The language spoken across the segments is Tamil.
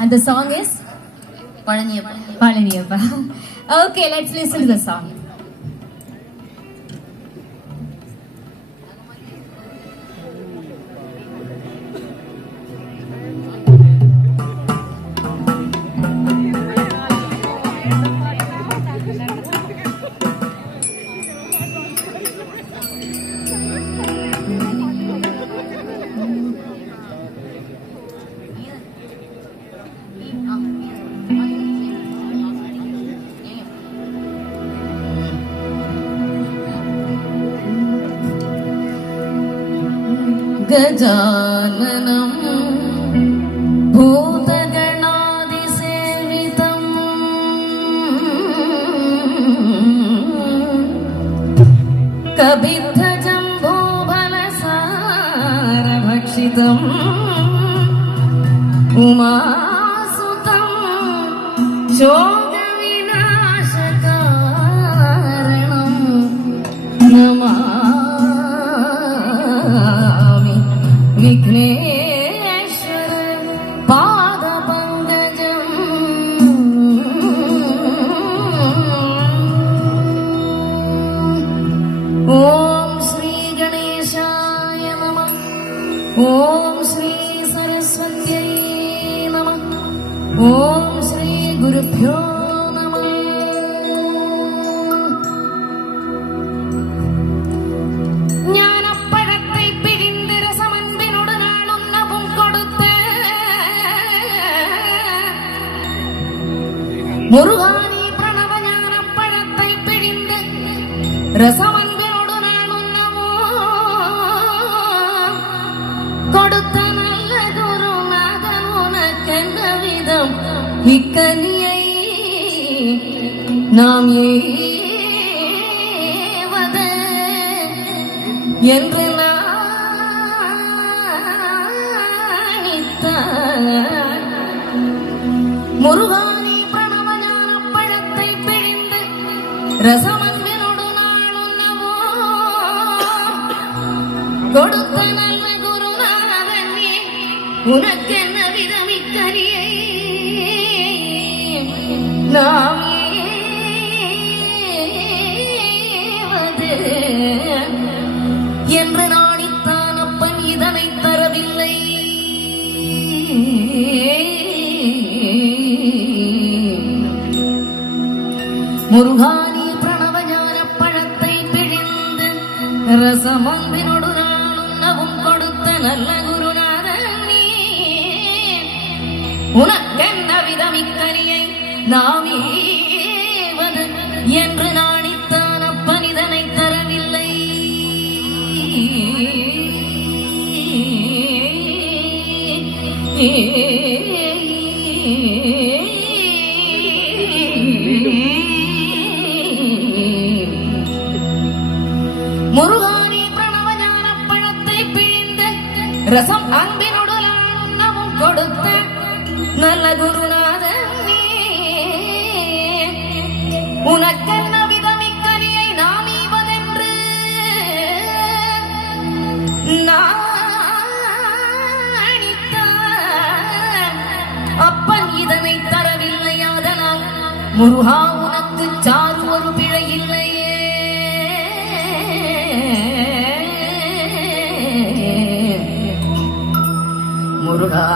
And the song is Palaniyappa. Palaniyappa. Okay, let's listen to the song. गजाननं भूतगणादिसेवितं कबिद्धजम्बोफलसारभक्षितम् उमासुतं शोकविनाशकारणं Namami Vighneshwar पादपङ्कजम्। ॐ श्री गणेशाय नमः। ॐ श्री सरस्वत्यै नमः। ॐ श्री गुरुभ्यो नमः। ஞானப்பழத்தை பிழிந்து ரசமன்பினுடன் ஆளுண்ணவும் கொடுத்த முருகானி பிரணவ ஞானப்பழத்தை பிழிந்து ரசமன்பினுடன் ஆளுண்ணவும் கொடுத்த நல்ல குருநாதன் உனக்கென்ன விதம் இக்கனியை நாம் ஏவது என்று நாணித்தான். முருகானி பிரணவ ஞானப்பழத்தை பிழிந்து ரசமன்பினோடு நாளுண்ணவோ கொடுத்த நல்ல குருநாதன் நீ உனக்கென்ன விதமிக்கரியை நாம் ஏவது என்று நாணித்தான். அப்பன் இதனை தரவில்லை. முருகானி பிரணவ ஞானப்பழத்தை பிழிந்து ரசமன்பினோடு நாளுண்ணவும் கொடுத்த நல்ல குருநாதன் நீ உனக்கென்ன விதமிக்கரியை நாம் ஏவது என்று நாணித்தான். அப்பன் இதனை தரவில்லை. முருகானி பிரணவ ஞானப்பழத்தை பிழிந்து ரசம் அன்பினோடு உண்ணவும் கொடுத்த நல்ல குருநாதன் நீ உனக்கென்ன விதமிக்கரியை நாம் ஈவதென்று நாணித்தான். அப்பன் இதனை தரவில்லை. அதனால் முருகா உனக்கு சாறு ஒரு பிழை இல்லையே. முருகா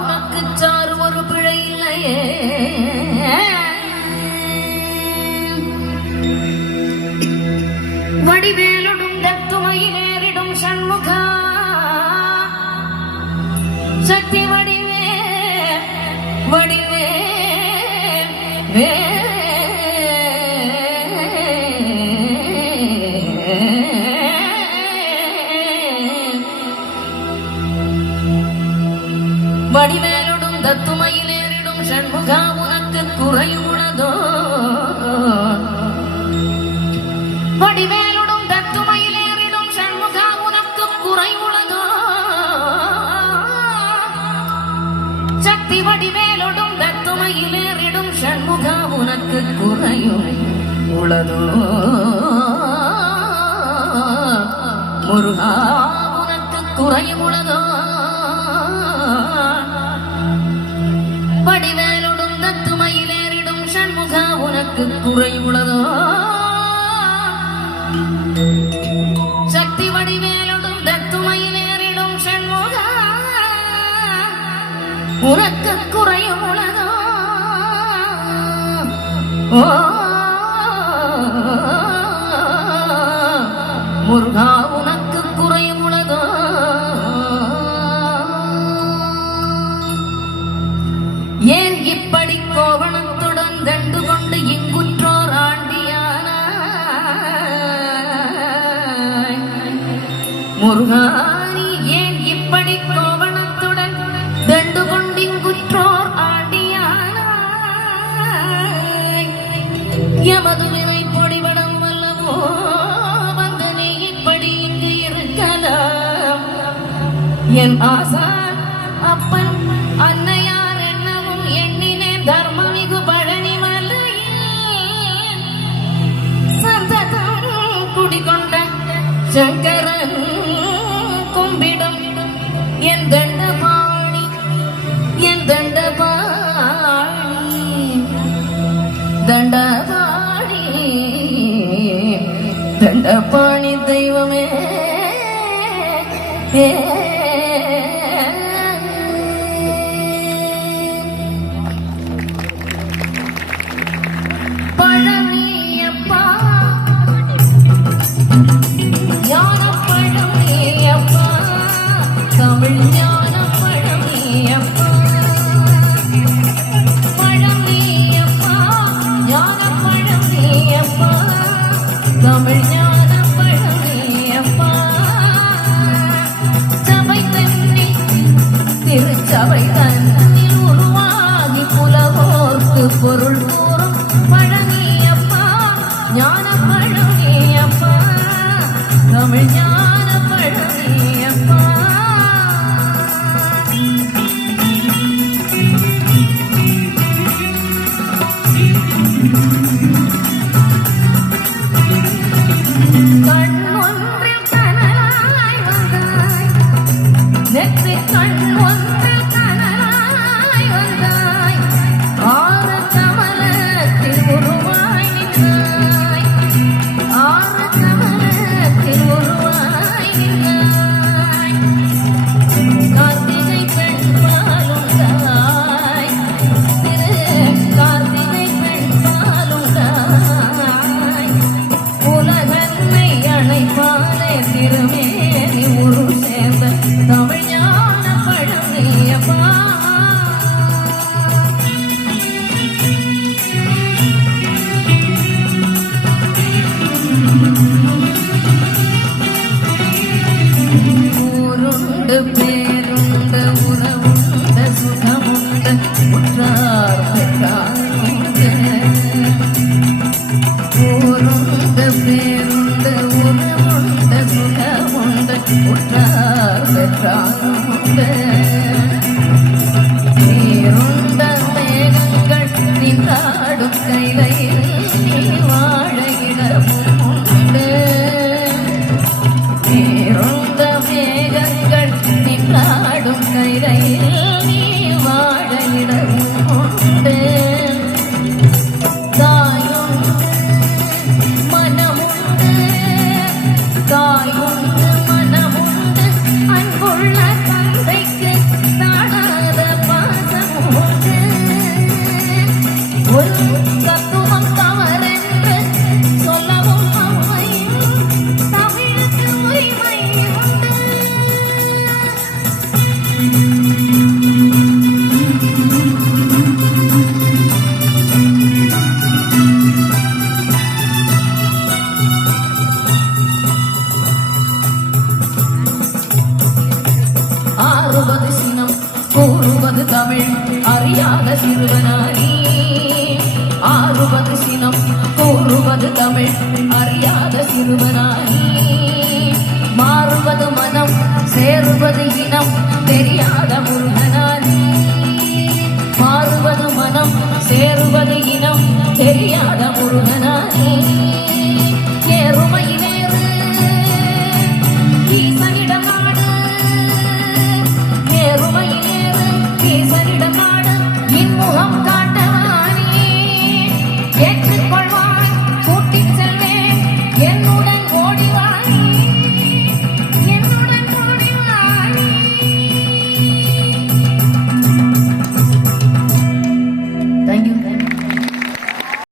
உனக்கு சாறு ஒரு பிழை இல்லையே. வடிவேலுடும் தத்துமையிலேறிடும் சண்முகா சக்தி வடிவே வடிவே வடிவேலுடும் தத்துமையிலேறிடும் சண்முகா உனக்கு குறையுள்ளதோ. வடிவேலுடும் தத்துமையிலேறிடும் சண்முகா உனக்கு குறையுள்ளதோ. சக்தி வடிவேலுடும் தத்துமையிலேறிடும் சண்முகா உனக்கு குறையும் உள்ளதோ. முருகா உனக்கு குறையும் உள்ளதோ. வடிவேலுடும் தத்துமையிலேறிடும் சண்முகா உனக்கு குறை உள்ளதோ சக்தி வடிவேலுடும் தத்துமையிலேறிடும் சண்முகா உனக்கு குறை உள்ளதோ ஓ முருகா உனக்கு குறை உள்ளதோ ஏன் இப்படி கோவணத்துடன் தண்டு கொண்டு இங்குற்றோர் ஆண்டியானாய் முருகானி ஏன் இப்படி கோவணத்துடன் தண்டு கொண்டு இங்குற்றோர் ஆண்டியானாய் எமது வினை பொடிபடம் அல்லவோ வந்து நீ இப்படி இங்கு இருக்கலாம் என் ஆசான் அப்பன் அன்னையார் என்னவும் எண்ணினே தர்மமிகு பழனி மலையில் சந்ததம் குடிகொண்ட சங்கரன் கும்பிடும் என் தண்டபாணி என் தண்டபாணி தண்டபாணி தண்டபாணி தெய்வமே பழனியப்பா ஞானப்பழனியப்பா தமிழ் ஞானப்பழனியப்பா பழனியப்பா ஞானப்பழனியப்பா தமிழ் ஞானப்பழனியப்பா சபை தன்னி திருச்சபை தன்னில் உருவாகி புலவோர்க்கு பொருள் கூறும் பழனியப்பா ஞானப்பழனியப்பா தமிழ் ஞானப்பழனியப்பா கண் ஒன்றில் கனலாய் வந்தாய் நெற்றி கண் ஒன்றில் கனலாய் வந்தாய் ஆறு கமலத்தில் உருவாய் நின்றாய் ஆறு கமலத்தில் உருவாய் நின்றாய் கார்த்திகை பெண்பாலுண்டாய் திரு கார்த்திகை பெண்பாலுண்டாய் உலகன்னை அணைப்பாலே திருமேனி உரு சேர்ந்த தமிழ் ஞான பழனியப்பா ஊருண்டு பேருண்டு உறவுண்டு சுகமுண்டு உற்றார் பெற்றாருண்டு ஊருண்டு பேருண்டு உறவுண்டு சுகமுண்டு உற்றார் பெற்றாருண்டு நீருண்ட மேகங்கள் நின்றாடும் கைலையில் நீ வாழ இடமும் உண்டு நீருண்ட மேகங்கள் நின்றாடும் கைலையில் நீ வாழ இடமும் உண்டு தாயுண்டு மனமுண்டு தாயுண்டு மனமுண்டு அன்புள்ள தந்தைக்கு தாழாத பாசம் உண்டு ஒரு தத்துவம் தவறென்று சொல்லவும் அம்மையும் தமிழுக்கு உரிமை உண்டு ஆறுவது சினம் கூறுவது தமிழ் அறியாத சிறுவனானி ஆறுவது சினம் கூறுவது தமிழ் அறியாத சிறுவனானி மாறுவது மனம் சேருவது இனம் தெரியாத முருகனானி மாறுவது மனம் சேருவது இனம் தெரியாத முருகனானி ஏறுமையிலேறு ஈசனிடம் நாடு ஏறுமையிலேறு ஈசனிடம் நாடு இன்முகம்